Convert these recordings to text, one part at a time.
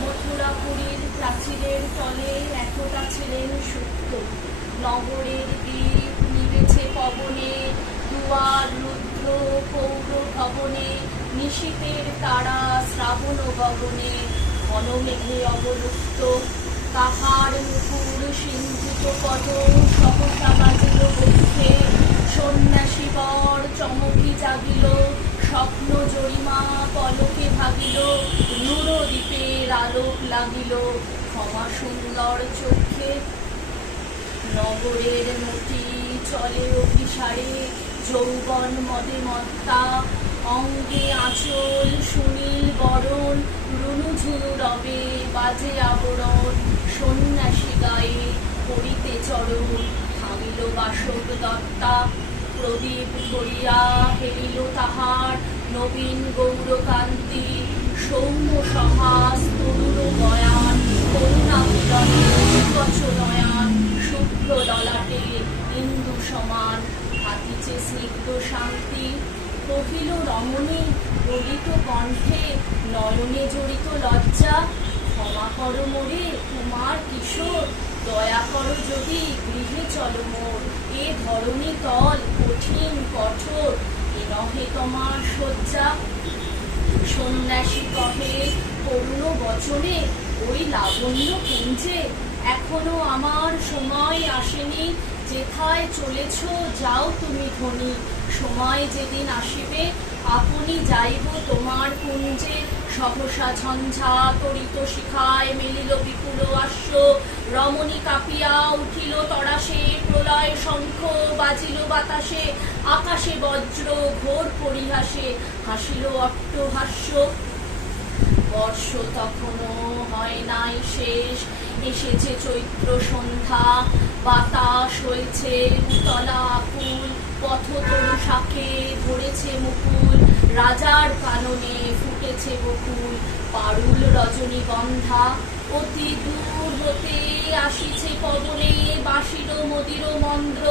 মথুরাপুরীর প্রাচীরের তলে একতা ছিলেন সত্য। নগরের দ্বীপ নিবেছে পবনে, দুয়ার রুদ্র পৌর ভবনে, নিশীথের তারা শ্রাবণ গগনে, ঘন মেঘে অবলুপ্ত তাহার মুকুর সিঞ্চিত পদ সহসা বাজিল বক্ষে। সন্ন্যাসী বর চমকি জাগিল, স্বপ্ন জরিমা পলকে ভাগিল, রূঢ় দ্বীপের আলোক লাগিল ক্ষমা সুন্দর চক্ষে। নগরের মতি চলে অভিসারে, যৌবন মদে মত্তা, অঙ্গে আঁচল সুনীল বরণ, রুনুঝুনু রবে বাজে আবরণ। সন্ন্যাসী গায়ে পড়িতে চরণ, থামিল বাসক দত্তা, প্রদীপ ধরিয়া হেরিল তাহার নবীন গৌরকান্তি। সৌম্য সহাস তরুণ বয়ান, করুণা মিলনে বচনয়ান, শুভ্র ললাটে ইন্দু সমান, থাকিছে স্নিগ্ধ শান্তি। কহিল রমণী ললিত কণ্ঠে, নয়নে জড়িত লজ্জা, ক্ষমা করো মোরে তোমার কিশোর, দয়া করো যদি গৃহে চলো মোর। এ ধরণী তল কঠিন কঠোর, এ নহে তোমার শয্যা। সন্ন্যাসী কহে করুণ বচনে, ওই লাবণ্য কুঞ্জে এখনো আমার সময় আসেনি, যেথায় চলেছ যাও তুমি ধনী, সময় যেদিন আসিবে আপনি যাইব তোমার কুঞ্জে। সহসা ঝঞ্ঝা তরিত শিখায় মেলিল বিপুল আশ্ব, রমণী কাঁপিয়া উঠিল তরাসে, প্রলয় শঙ্খ বাজিল বাতাসে, আকাশে বজ্র ঘোর পরিহাসে, হাসিল অট্টহাস্য। বর্ষ তখনও হয় নাই শেষ, এসেছে চৈত্র সন্ধ্যা, বাতাস হয়েছে উতলা আকুল, পথতরু শাকে ধরেছে মুকুল, রাজার কাননে ফুটেছে বকুল, পারুল রজনীগন্ধা। অতি দূর হতে আসিছে পবনে বাঁশির মদির মন্দ্র,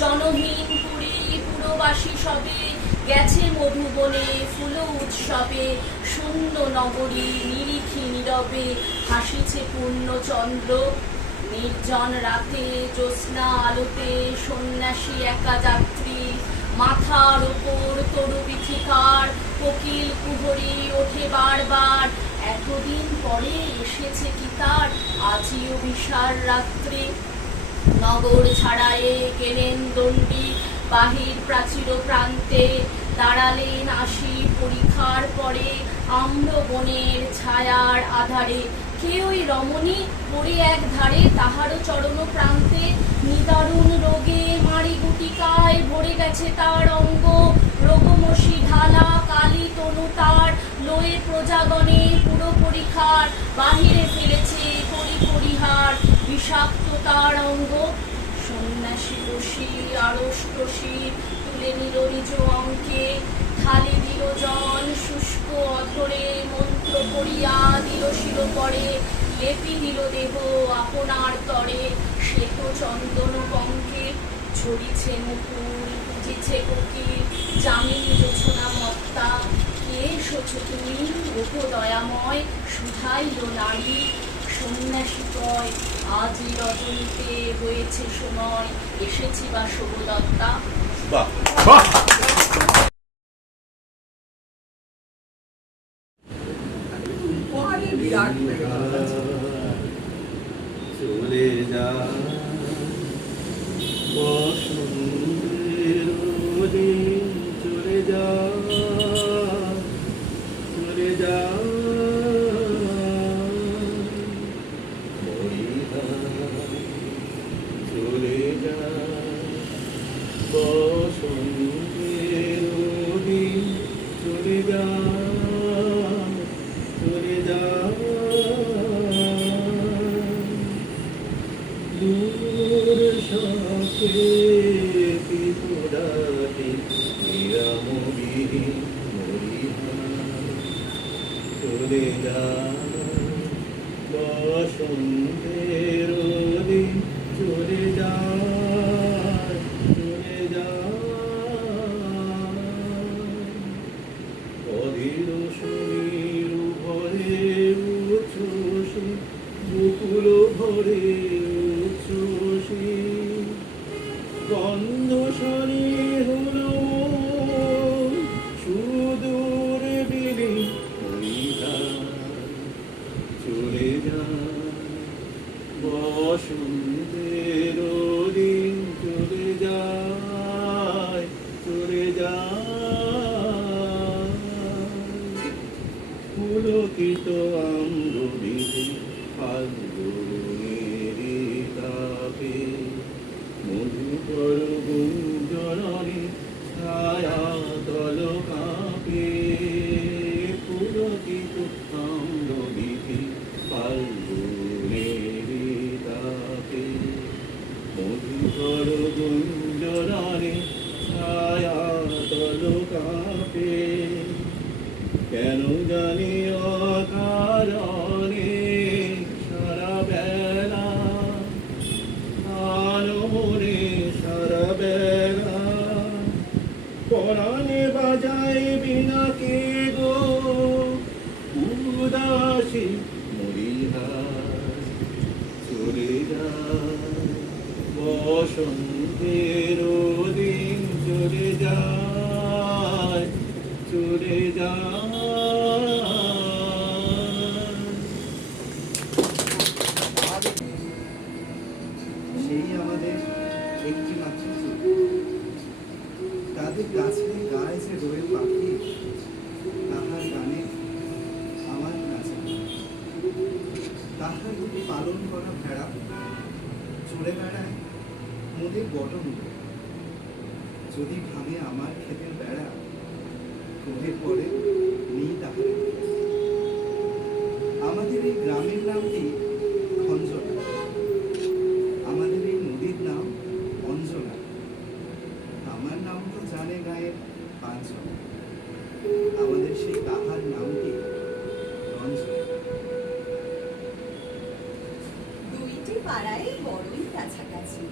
জনহীন পুরী পুরবাসী সবে গেছে মধুবনে ফুল উৎসবে, শূন্য নগরী নিরিখি নীরবে হাসিছে পূর্ণচন্দ্র। নির্জন রাতে জ্যোৎস্না আলোতে সন্ন্যাসী একা যাত্রী, মাথার ওপর তরু বিথিকার, কোকিল কুহরি ওঠে বারবার, এতদিন পরে এসেছে কি তার আজিও বিশাল রাত্রি। নগর ছাড়ায়ে গেলেন দণ্ডী বাহির প্রাচীর প্রান্তে, দাঁড়ালেন আসি পরীক্ষার পরে আম্র বনের ছায়ার আধারে। কে ওই রমণী পড়ে এক ধারে তাহারও চরণ প্রান্তে, নিদারুণ রোগে মারি গুটিকায় ভরে গেছে তার অঙ্গ, রোগমসি ঢালা কালী তনু তার, লয়ে প্রজাগণে পুরো পরীক্ষার, বাহিরে ফেলেছে পরিহার বিষাক্ত তার অঙ্গ। সন্ন্যাসী বসি আড়ষ্টসী তুলে নিল নিজ অঙ্কে, থালি দিল জল শুষ্ক অধরে, মন্ত্র পড়িয়া দিল শির পরে, লেপি দিল দেহ আপনার তরে, শ্বেত চন্দন কঙ্কে। ঝরিছে মুকুল বুঝিছে কোকিল, জামিনী জোছনা মত্তা, কে এসেছ তুমি ওগো দয়াময় শুধাইল নারী। সন্ন্যাসী কয় আজই রজনীতে হয়েছে সময়, এসেছি বা শোভদত্তা। বাহ বাহ। চলে যা বসন্তের দিন, চলে যা চলে যা চলে যা বসন্তের দিন, চলে যা চলে যা দূর শখে পিপুরাতে নিরামবি মরিহা, চলে যা বসন্তের দিন, চলে যা চলে যা অধীর সমীর ভরে উচ্ছ্বসী, মুকুল ভরে উচ্ছ্বসী, গন্ধ শনি হলো সুদূর বিলি হইয়া, চলে যা বসন্তের দিন, চলে যায় চলে যায়। পুলকিত আম্রবিধি ফাল্গুনের তাপে, মধুকর গুঞ্জরণে ছায়া তল কাঁপে। পুলকিত আম্রবিধি ফাল্গুনের তাপে, মধুকর গুঞ্জরণে ছায়া তল কাঁপে। কেন জানি অকারণে সারা বেলা আনমনে সারা বেলা, পরাণে বাজায় বিনা কে গো উদাসী মরিহা, চলে যা বসন্তের দিন, চলে যায় চলে যায়। সেই আমাদের এই আমাদের গাছে গায়ে যে দোয়েল পাখি, তাহার গানে আমার নাচে, তাহার দুটি পালন করা ভেড়া চড়ে বেড়ায় মোদের বটমূলে। যদি ভাঙে আমার ক্ষেতের বেড়া, ক্রোধে পড়ে নেই তাহারে। আমাদের এই গ্রামের নামটি খঞ্জনা, আমাদের এই নদীর নাম অঞ্জনা, আমার নাম তো জানে গায়ের পাঁচজনা, আমাদের সেই তাহার নামটি রঞ্জনা। দুইটি পাড়ায় বড়ই কাছাকাছি,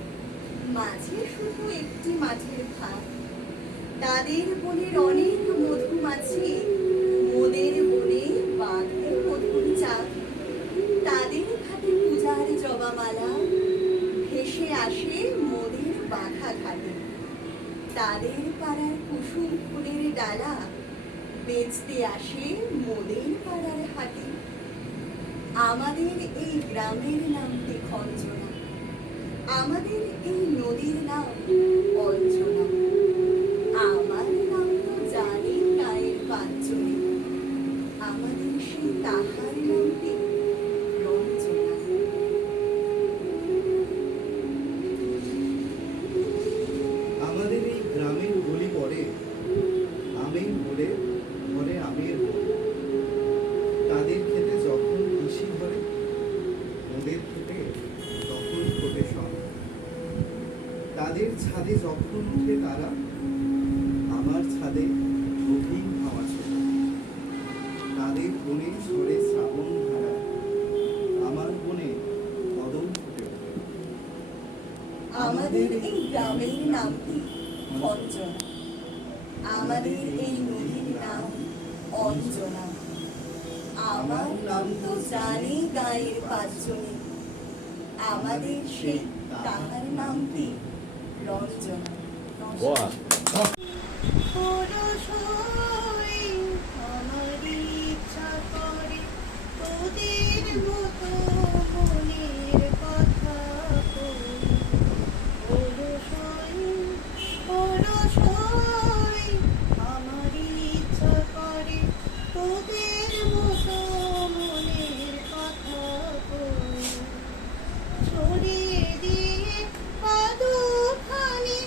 মাঝে শুধু একটি মাঠের ভাগ। তাদের বনের অনেক মধুমাছি, মোদের বনে বাঁধে মধুর চাক। তাদের ঘাটে পূজার জবামালা ভেসে আসে মোদের বাঁধা ঘাটে। তাদের পাড়ার কুসুম ফুলের ডালা বেচতে আসে মোদের পাড়ার হাটে। আমাদের এই গ্রামের নামটি খঞ্জনা, আমাদের এই নদীর নাম অঞ্জনা, আমার নাম তো জানি গায়ের পাঁচজনে, আমাদের সেই তাহার নামটি রঞ্জনা। আমাদের এই গ্রামের গলি পড়ে আমের বলে ঘরে আমের বল। তাদের খেতে যখন খুশি ধরে, ওদের খেতে তখন ফোটে সব। তাদের ছাদে যখন উঠে তারা, আমার ছাদে গভীর হাওয়া ছোটে। তাদের বনে ঝরে শ্রাবণ ধারা, আমার বনে কদম ফুটে ওঠে। আমাদের এই গ্রামের নামটি খঞ্জনা, আমাদের এই নদীর নাম অঞ্জনা, আমার নাম তো জানি গায়ের পাঁচজনে, আমাদের সেই তাহার নামটি রঞ্জনা। বাহ! তোদের মতো মনের কথা আমার ইচ্ছা করে, তোদের মতো মনের কথা ছড়িয়ে দিয়ে পাদুখানি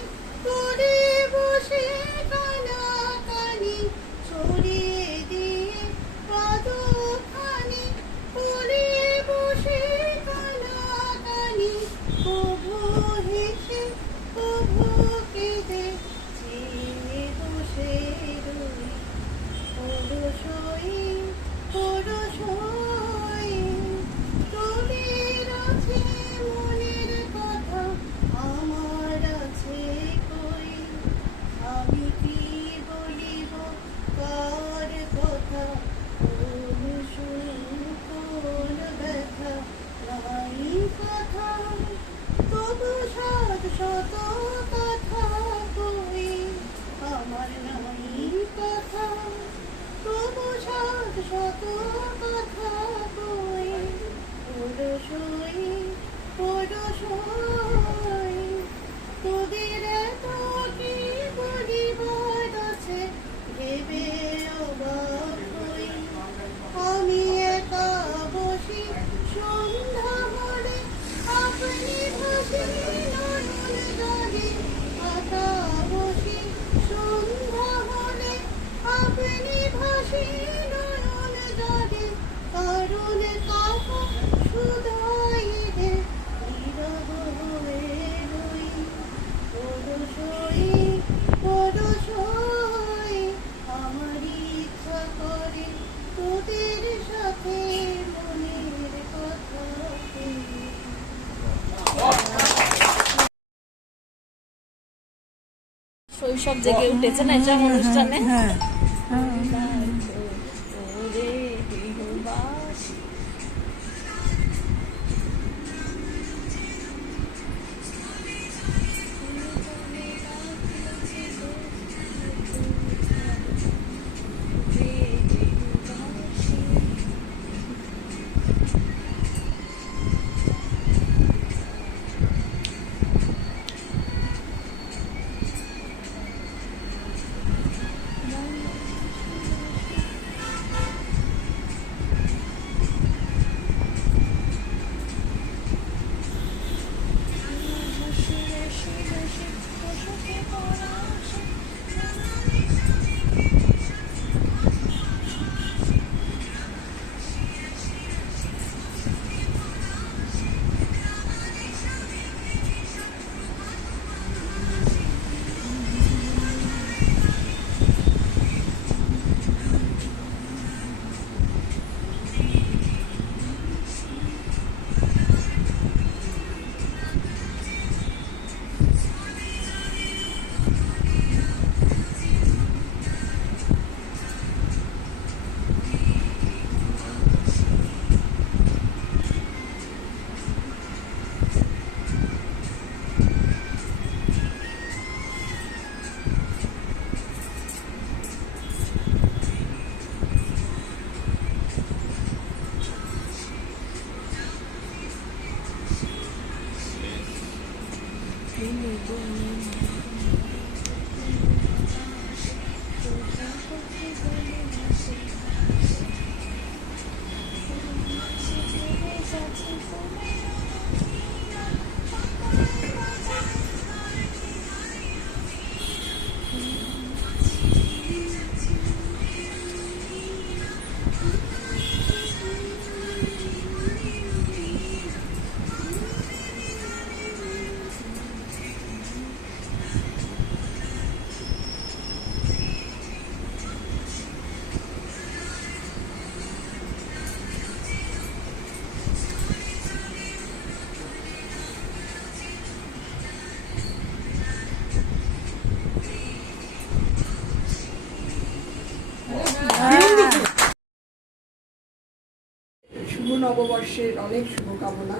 করে বসে কানাকানি, ছড়িয়ে দিয়ে পাদুখানি করে বসে কানাকানি, কভু হেসে কভু কেঁদে চেয়ে বসে রই। পরশই পরশই তোদের আছে মনের কথা, আমার আছে কই। আমি কি বলিব কার কথা, কোন সুখ কোন ব্যথা নাই কথা, তবু সাত শত কথা কই। আমার নাই কথা, তবু সাত শত কথা কই। পরশই পরশই তোদের এত কি বলিবার আছে, ভেবে অবাক হই। আমি একা বসি সন্ধ্যা হলে, আপনি ভাসি নয়ন জলে, একা বসি সন্ধ্যা হলে, আপনি ভাসি নয়ন জলে। কারণ কাকা শুধাই দে নীরব হয়ে রই। পরশই পরশই আমার ইচ্ছা করে, তোদের সাথে মনের কথা কই। শৈশব জেগে উঠেছে না এটা অনুষ্ঠানে। নববর্ষের অনেক শুভকামনা।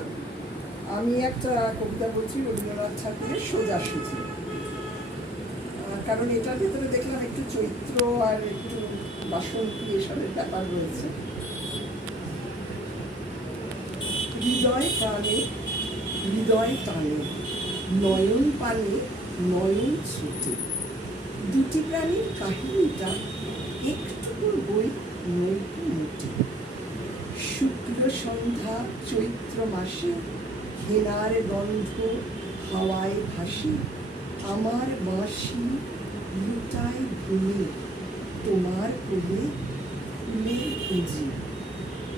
আমি একটা কবিতা বলছি রবীন্দ্রনাথ ঠাকুরের সোজাসুজি, কারণ এটার ভেতরে দেখলাম একটু চৈত্র আর একটু বাসন্তী এসবের ব্যাপার রয়েছে। হৃদয় প্রাণে হৃদয় টানে, নয়ন পানে নয়ন ছুটে, দুটি প্রাণীর কাহিনীটা একটু বই নৈপুণ মুটে। শুক্ল সন্ধ্যা চৈত্র মাসে, হেনার গন্ধ হাওয়ায় ভাসে, আমার বাঁশি লুটায় ভূমি, তোমার কোলে ফুলের পুঁজি।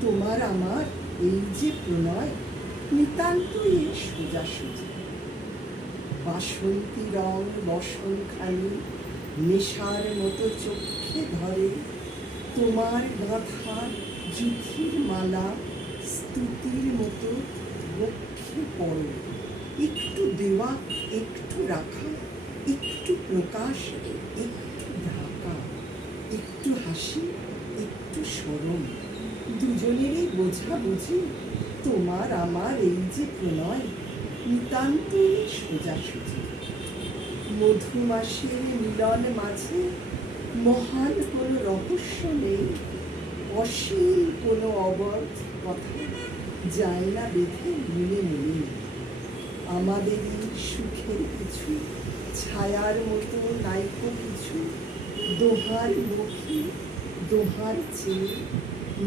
তোমার আমার এই যে প্রণয়, নিতান্তই সোজাসুজি। বাসন্তী রং বসনখানি নেশার মতো চোখে ধরে, তোমার গাঁথা জুথির মালা স্তুতির মতো বক্ষে পড়ে। একটু দেওয়া একটু রাখা, একটু প্রকাশ একটু ঢাকা, একটু হাসি একটু সরম, দুজনেরই বোঝা বুঝি। তোমার আমার এই যে প্রণয়, নিতান্তই সোজাসুজি। মধুমাসের মিলন মাঝে মহান কোনো রহস্য নেই, অসীম কোনো অবধ কথা যায় না বেঁধে মিলে মিলে। আমাদেরই সুখের কিছু ছায়ার মতো নাইকো কিছু, দোহার মুখে দোহার চেয়ে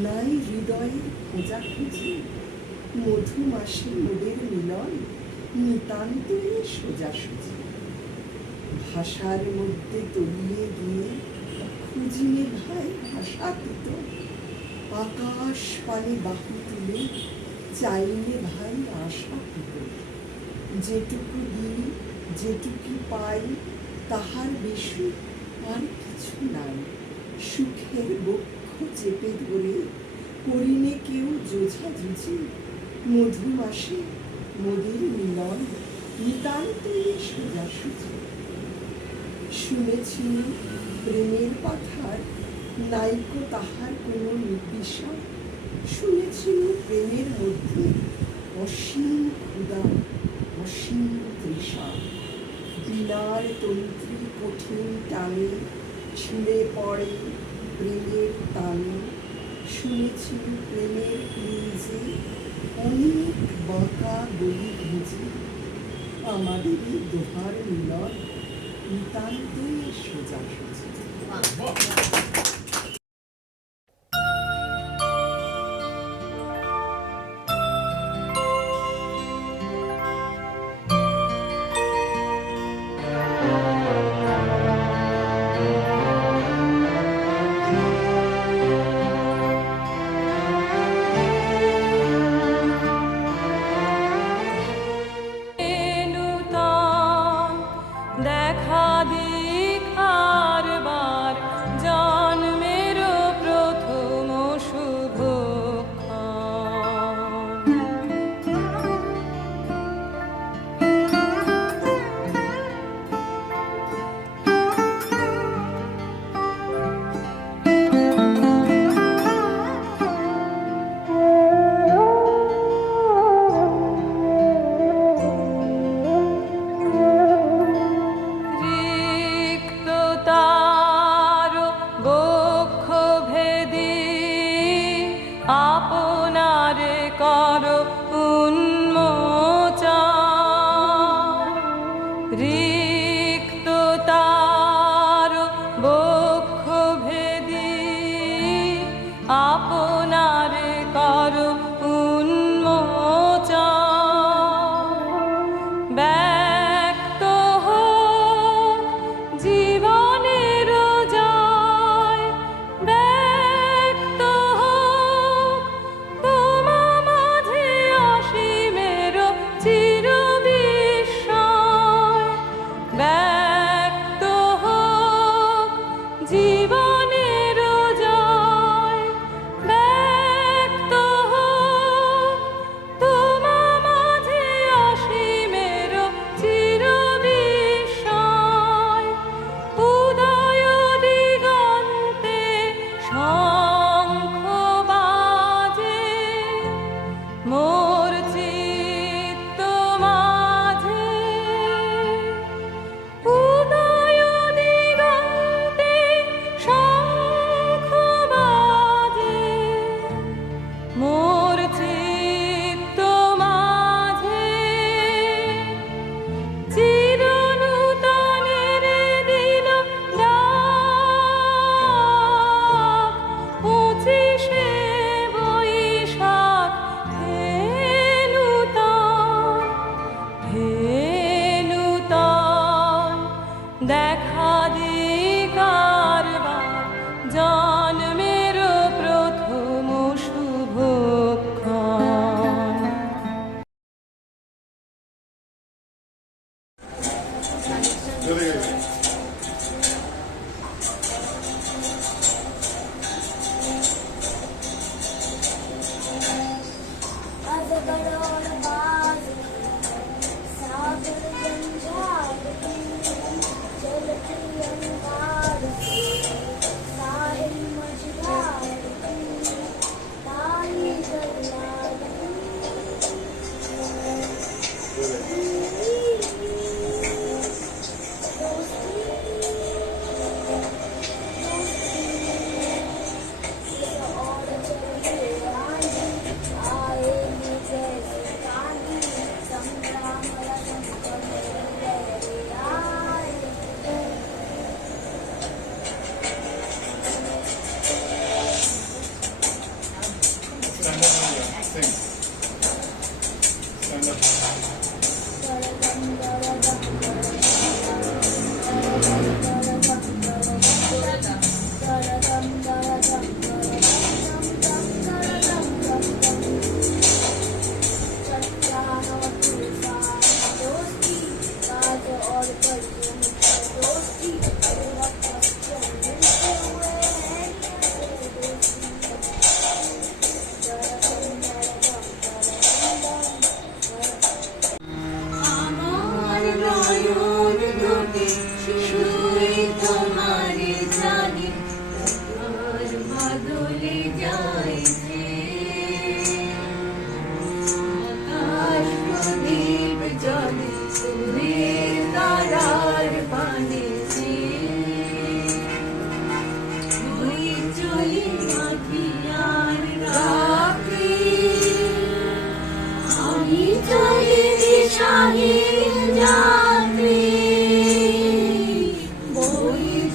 নাই হৃদয়ের খোঁজাখুঁজি। মধুমাসে মোদের মিলন, নিতান্তই সোজাসুজি। ভাষার মধ্যে তলিয়ে গিয়ে খুঁজিনে ভাই ভাষা পেত, আকাশ পানে বাহু তুলে চাইলে ভাই আশা পেত। যেটুকু দিই যেটুকু পাই তাহার বেশি আর কিছু নাই, সুখের বক্ষ চেপে ধরে করিনে কেউ জোঝাঝুঝি। মধুমাসে মোদের মিলন, নিতান্তই সোজাসুজি। শুনেছি প্রেমের পাথার নাইকো তাহার কোনো নির্দিশা, শুনেছি প্রেমের মধ্যে অসীম ক্ষুধা অসীম তৃষা। বিনার তন্ত্রী কঠিন টানে ছিঁড়ে পড়ে প্রেমের টানে, শুনেছি প্রেমের কুঞ্জে অনেক বাঁকা গলি ভুঁজি। আমাদেরই দোহার মিলন, নিতান্তই সোজাসুজি। নূতন দেখা দেখার বার যা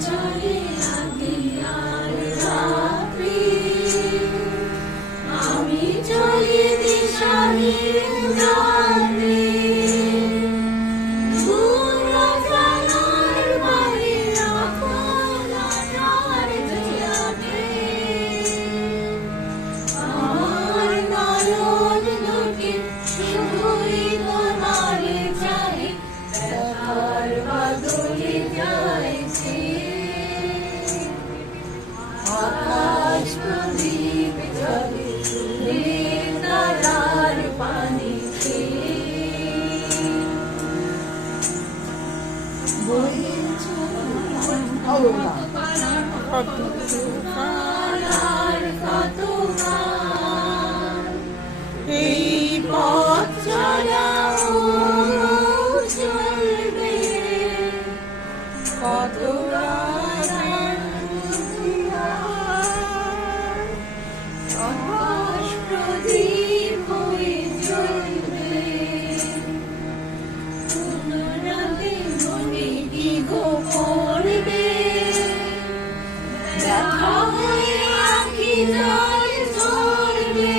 চলে আগে আর রাত্রি, আমি চলি দিশাহীন রাত্রি। দূর জানার বাড়ি রাখল আধার জ্বালাবে, আমার নয়ন দুটি শুধুই তোমারে চাই, ব্যথার বাদলে যাইছে। আকাশ প্রদীপ জ্বলে চুলের তারার পানিতে, পালার কত গান, এই পথ চলাও চলবে, কত গান আকাশ প্রদীপ হয়ে জ্বলবে। কোন রাতে মনে দিগ পড়বে, ব্যথা হয়ে আঁখি জল ঝরবে।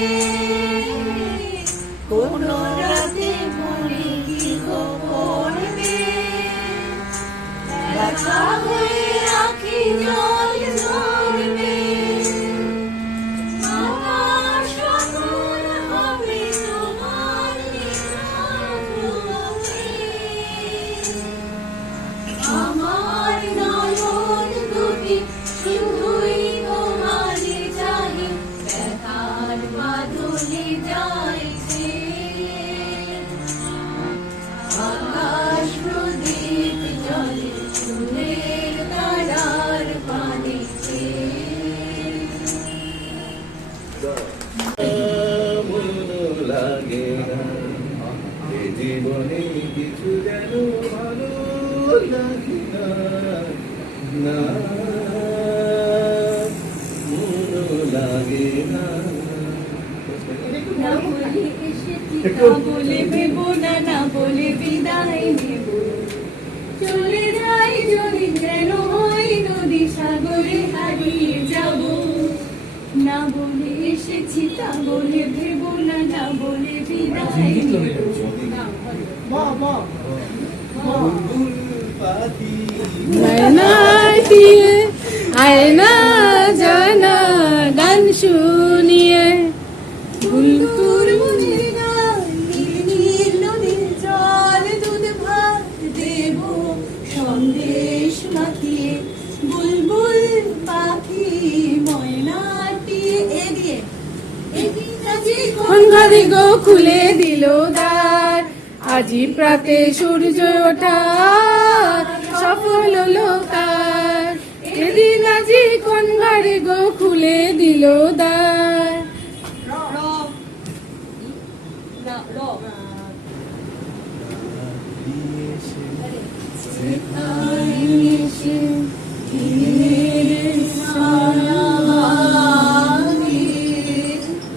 কোন রাতে মনে দিগ পড়বে, ব্যথা হয়ে আঁখি জল ঝরবে। আকাশ আগুন হবে তোমার নিরাপদে, আমার নয়ন দুটি শুধুই তোমারে চাই, ব্যথার বাদলে যাইছে। আকাশ প্রদীপ জ্বলে চুলের তারার পানিতে। মন লাগে না এ জীবনে কিছু যেন ভালো লাগে না, না মন লাগে না। না বলে এসেছি, না বলে ভেব না, না বলে বিদায় নেব। চলে যাই যদি যেন হয় নদী সাগরে হারিয়ে যাব। না বলে এসেছি, তা বলে ভেব না, না বলে বিদায় নেব। বুলবুল পাখি ময়না দিয়ে আয়না জানা গান শুনিয়ে, বুলবুল মুঝে গান নীল নীল নদীর জল দুধ ভাত দেব সন্দেশ মাখিয়ে। বুলবুল পাখি ময়নাটি এগিয়ে কোন ঘরে গো খুলে দিল দ্বার, আজি প্রাতে সূর্য ওঠা সফল লোকার। এদিন আজি কোন ঘরে গো খুলে দিল দ্বার।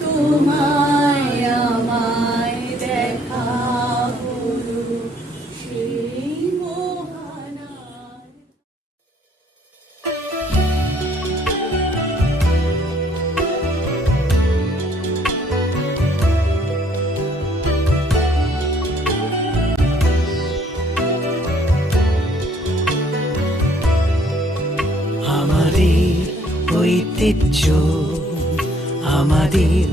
তোমায় আমায় দেখা হলো সেই মহানায়। আমাদের ঐতিহ্য, আমাদের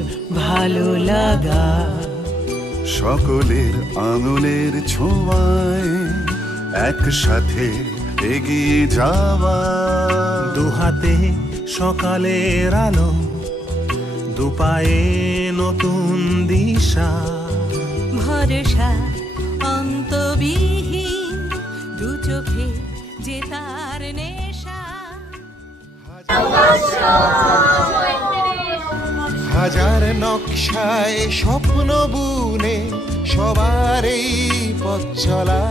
ভালো লাগা, সকলের আঙুলের ছোঁয়ায় একসাথে এগিয়ে যাওয়া। দুহাতে সকালের আলো, দুপায়ে নতুন দিশা, ভরসা অন্তবিহীন দু চোখে যে তার নেশা। হাজার নকশায় স্বপ্ন বুনে সবার এই পথ চলা।